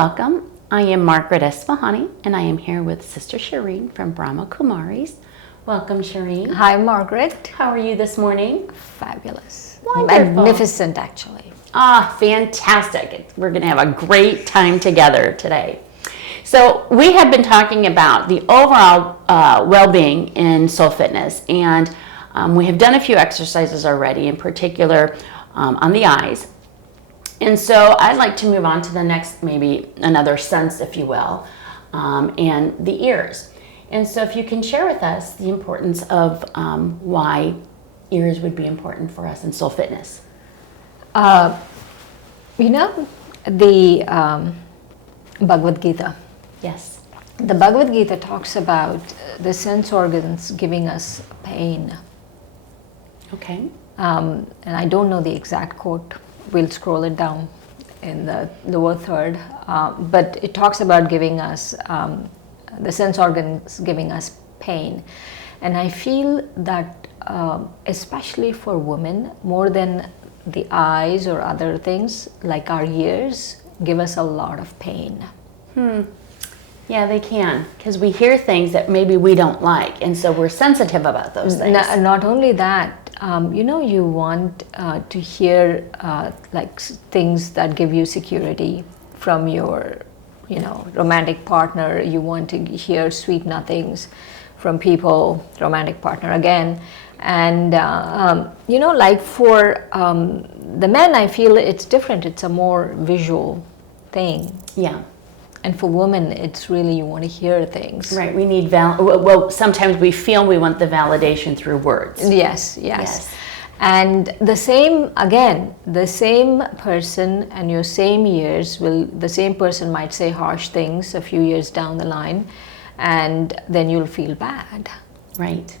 welcome. I am Margaret Esfahani, and I am here with Sister Shireen from Brahma Kumaris. Welcome, Shireen. Hi, Margaret. How are you this morning? Fabulous. Wonderful. Magnificent, actually. Fantastic. We're going to have a great time together today. So we have been talking about the overall well-being in soul fitness, and we have done a few exercises already, in particular on the eyes. And so I'd like to move on to the next, maybe another sense, if you will, and the ears. And so if you can share with us the importance of why ears would be important for us in soul fitness. The Bhagavad Gita. Yes. The Bhagavad Gita talks about the sense organs giving us pain. Okay. And I don't know the exact quote. We'll scroll it down in the lower third. But it talks about giving us, the sense organs giving us pain. And I feel that especially for women, more than the eyes or other things, like our ears, give us a lot of pain. Yeah, they can, because we hear things that maybe we don't like, and so we're sensitive about those things. Not only that, you want to hear things that give you security from your, romantic partner. You want to hear sweet nothings from people, romantic partner again. And, for the men, I feel it's different. It's a more visual thing. Yeah. And for women, it's really, you want to hear things. Right, we need, sometimes we feel we want the validation through words. Yes. And the same person and your same years the same person might say harsh things a few years down the line, and then you'll feel bad. Right.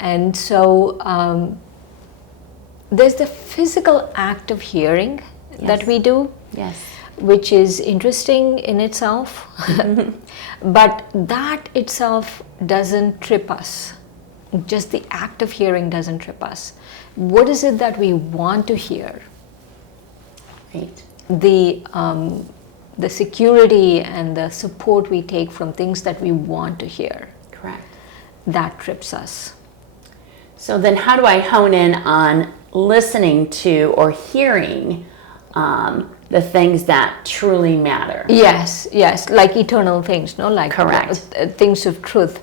And so there's the physical act of hearing that we do. Yes. Which is interesting in itself, but that itself doesn't trip us. Just the act of hearing doesn't trip us. What is it that we want to hear? Right. The security and the support we take from things that we want to hear. Correct. That trips us. So then how do I hone in on listening to or hearing the things that truly matter? Yes, like eternal things, like correct things of truth.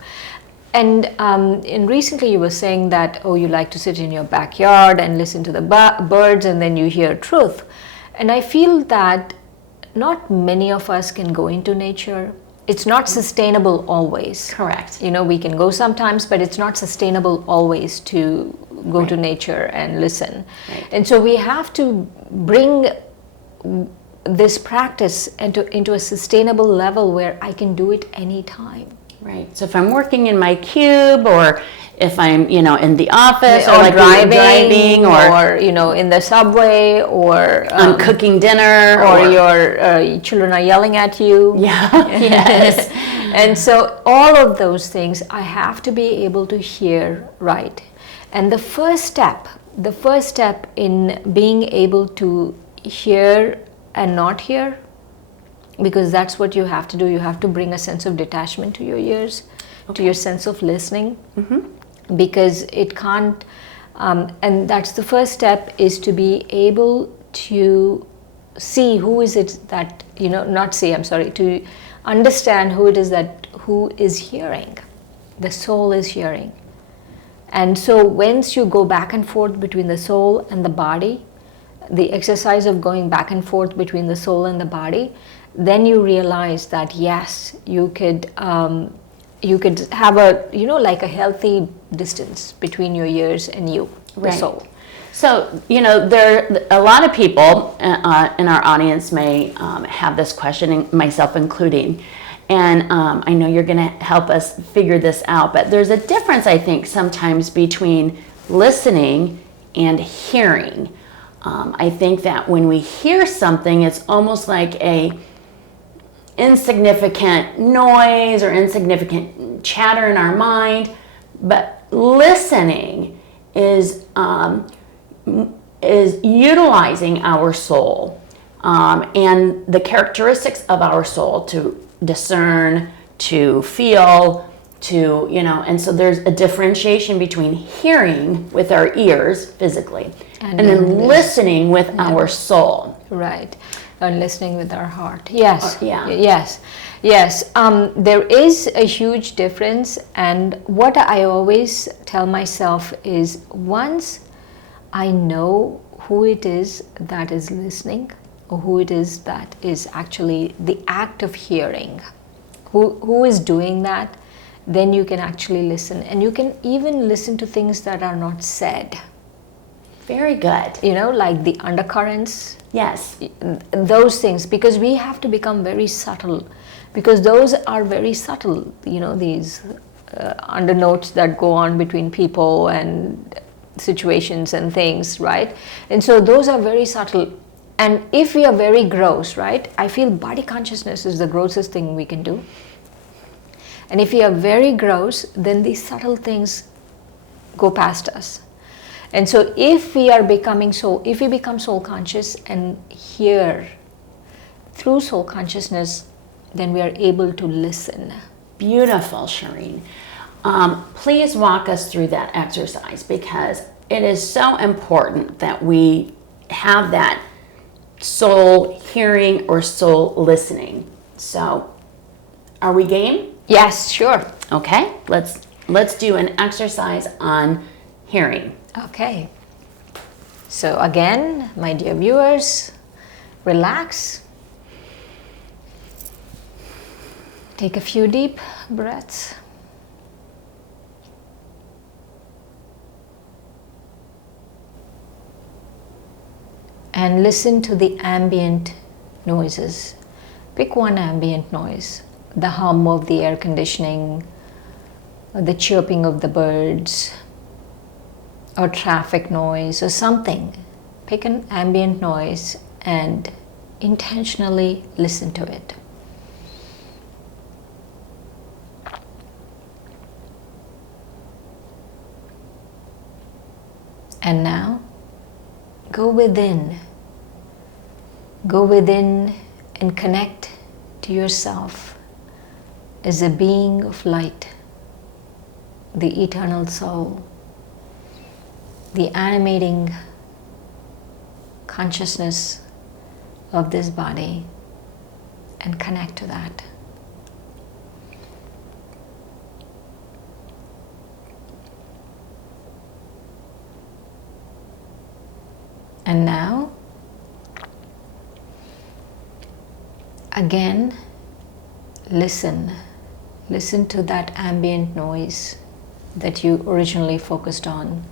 And recently you were saying that, you like to sit in your backyard and listen to the birds, and then you hear truth. And I feel that not many of us can go into nature. It's not sustainable always. Correct. We can go sometimes, but it's not sustainable always to go to nature and listen. Right. And so we have to bring this practice into a sustainable level where I can do it anytime. Right. So if I'm working in my cube, or if I'm, in the office, or like driving, or in the subway, or I'm cooking dinner, or your children are yelling at you. Yeah. Yes. And so all of those things I have to be able to hear right. And the first step in being able to hear and not hear, because that's what you have to do. You have to bring a sense of detachment to your ears, to your sense of listening, because it can't, and that's the first step, is to be able to see who is it that, to understand who it is who is hearing. The soul is hearing. And so once you go back and forth between the soul and the body, the exercise of going back and forth between the soul and the body, then you realize that yes, you could have a like a healthy distance between your ears and you, the soul. So there a lot of people in our audience may have this question, myself including, and I know you're going to help us figure this out. But there's a difference, I think, sometimes between listening and hearing. I think that when we hear something, it's almost like a insignificant noise or insignificant chatter in our mind, but listening is utilizing our soul and the characteristics of our soul to discern, to feel, to, and so there's a differentiation between hearing with our ears physically and then listening with our soul. Right. And listening with our heart. Yes. Yeah. Yes. Yes. There is a huge difference. And what I always tell myself is, once I know who it is that is listening, or who it is that is actually the act of hearing, who is doing that, then you can actually listen. And you can even listen to things that are not said. Very good. Like the undercurrents. Yes. Those things, because we have to become very subtle, because those are very subtle, these undernotes that go on between people and situations and things, right? And so those are very subtle. And if we are very gross, right, I feel body consciousness is the grossest thing we can do. And if we are very gross, then these subtle things go past us. And so if we become soul conscious and hear through soul consciousness, then we are able to listen. Beautiful, Shireen. Please walk us through that exercise, because it is so important that we have that soul hearing or soul listening. So, are we game? Yes, sure. Okay, let's do an exercise on hearing. Okay. So again, my dear viewers, relax. Take a few deep breaths. And listen to the ambient noises. Pick one ambient noise. The hum of the air conditioning, or the chirping of the birds, or traffic noise, or something. Pick an ambient noise and intentionally listen to it. And now, go within. Go within and connect to yourself as a being of light, the eternal soul, the animating consciousness of this body, and connect to that. And now, again, listen. Listen to that ambient noise that you originally focused on,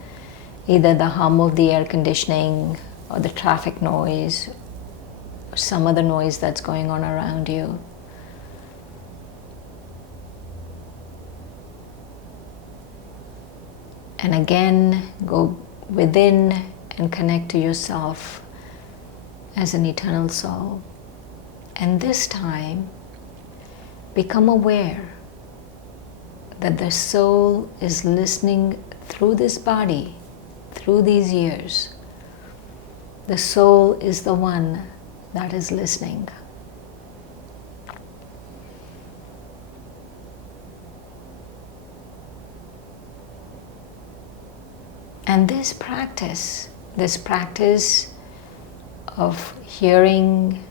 either the hum of the air conditioning or the traffic noise or some other noise that's going on around you. And again, go within and connect to yourself as an eternal soul. And this time, become aware that the soul is listening through this body, through these years. The soul is the one that is listening. And this practice of hearing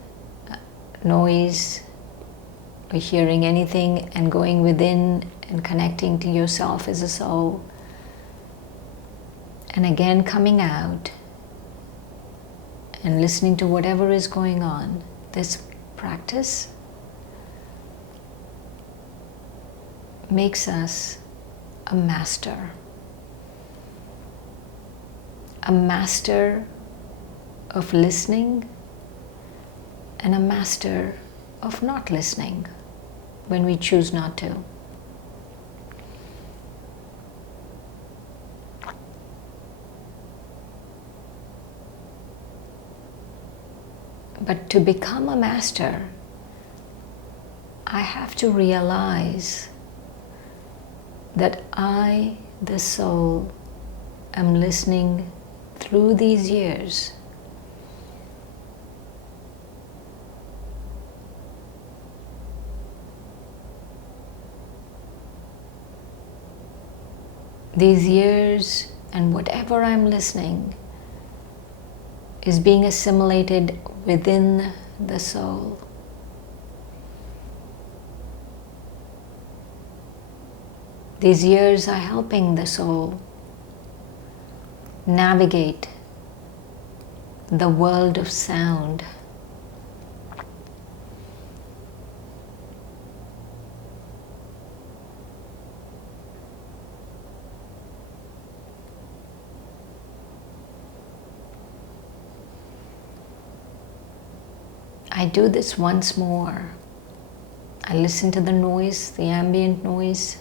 noise or hearing anything and going within and connecting to yourself as a soul, and again coming out and listening to whatever is going on, this practice makes us a master of listening and a master of not listening when we choose not to. But to become a master, I have to realize that I, the soul, am listening through these years. these ears and whatever I'm listening is being assimilated within the soul. These ears are helping the soul navigate the world of sound. I do this once more. I listen to the noise, the ambient noise,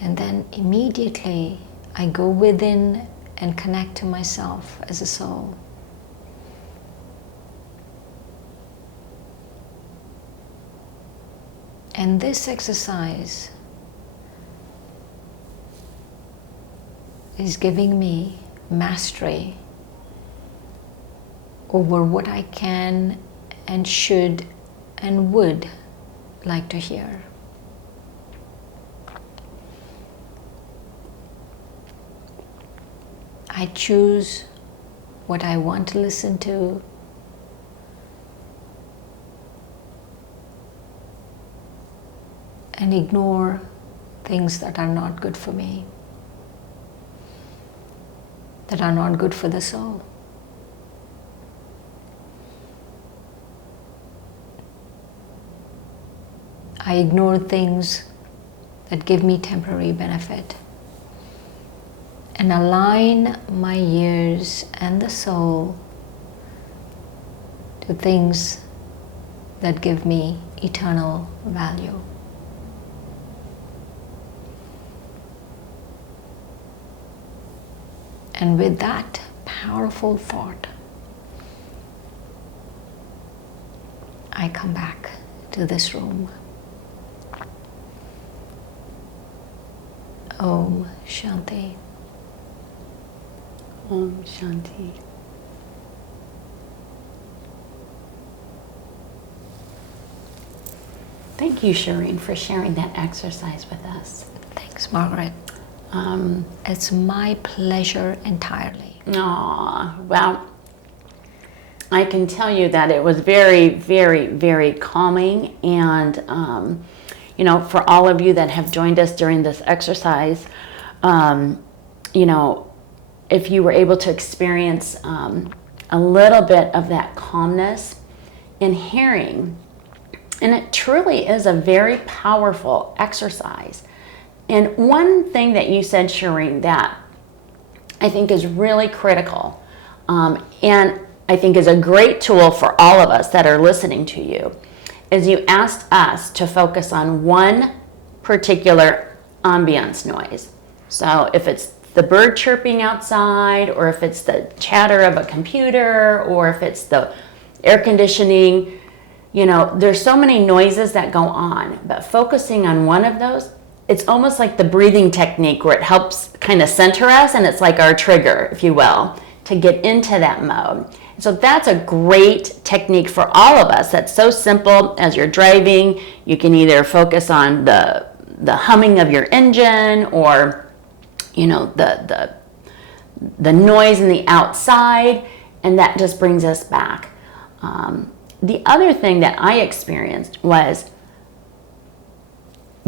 and then immediately I go within and connect to myself as a soul. And this exercise is giving me mastery over what I can and should and would like to hear. I choose what I want to listen to, and ignore things that are not good for me, that are not good for the soul. I ignore things that give me temporary benefit and align my ears and the soul to things that give me eternal value. And with that powerful thought, I come back to this room. Om Shanti. Om Shanti. Thank you, Shireen, for sharing that exercise with us. Thanks, Margaret. It's my pleasure entirely. Well, I can tell you that it was very, very, very calming. And, for all of you that have joined us during this exercise, if you were able to experience a little bit of that calmness in hearing, and it truly is a very powerful exercise. And one thing that you said, Shireen, that I think is really critical, and I think is a great tool for all of us that are listening to you, is you asked us to focus on one particular ambience noise. So if it's the bird chirping outside, or if it's the chatter of a computer, or if it's the air conditioning, there's so many noises that go on, but focusing on one of those, it's almost like the breathing technique where it helps kind of center us, and it's like our trigger, if you will, to get into that mode. So that's a great technique for all of us. That's so simple. As you're driving, you can either focus on the humming of your engine, or the noise in the outside, and that just brings us back. The other thing that I experienced was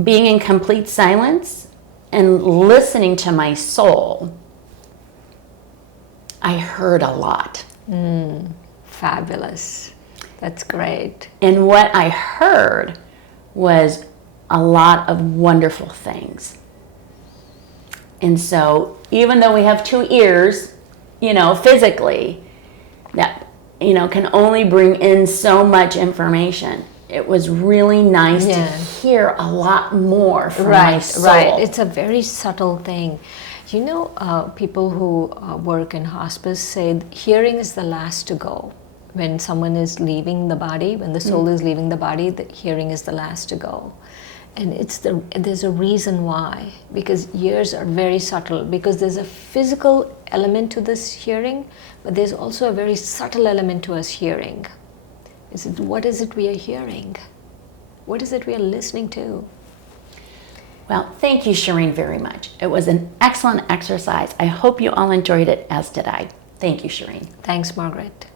being in complete silence and listening to my soul. I heard a lot. Fabulous. That's great. And what I heard was a lot of wonderful things. And so even though we have two ears, physically, that, can only bring in so much information, it was really nice to hear a lot more from my soul. Right. It's a very subtle thing. People who work in hospice say hearing is the last to go. When someone is leaving the body, when the soul is leaving the body, the hearing is the last to go. And there's a reason why, because ears are very subtle, because there's a physical element to this hearing, but there's also a very subtle element to us hearing. What is it we are hearing? What is it we are listening to? Well, thank you, Shireen, very much. It was an excellent exercise. I hope you all enjoyed it, as did I. Thank you, Shireen. Thanks, Margaret.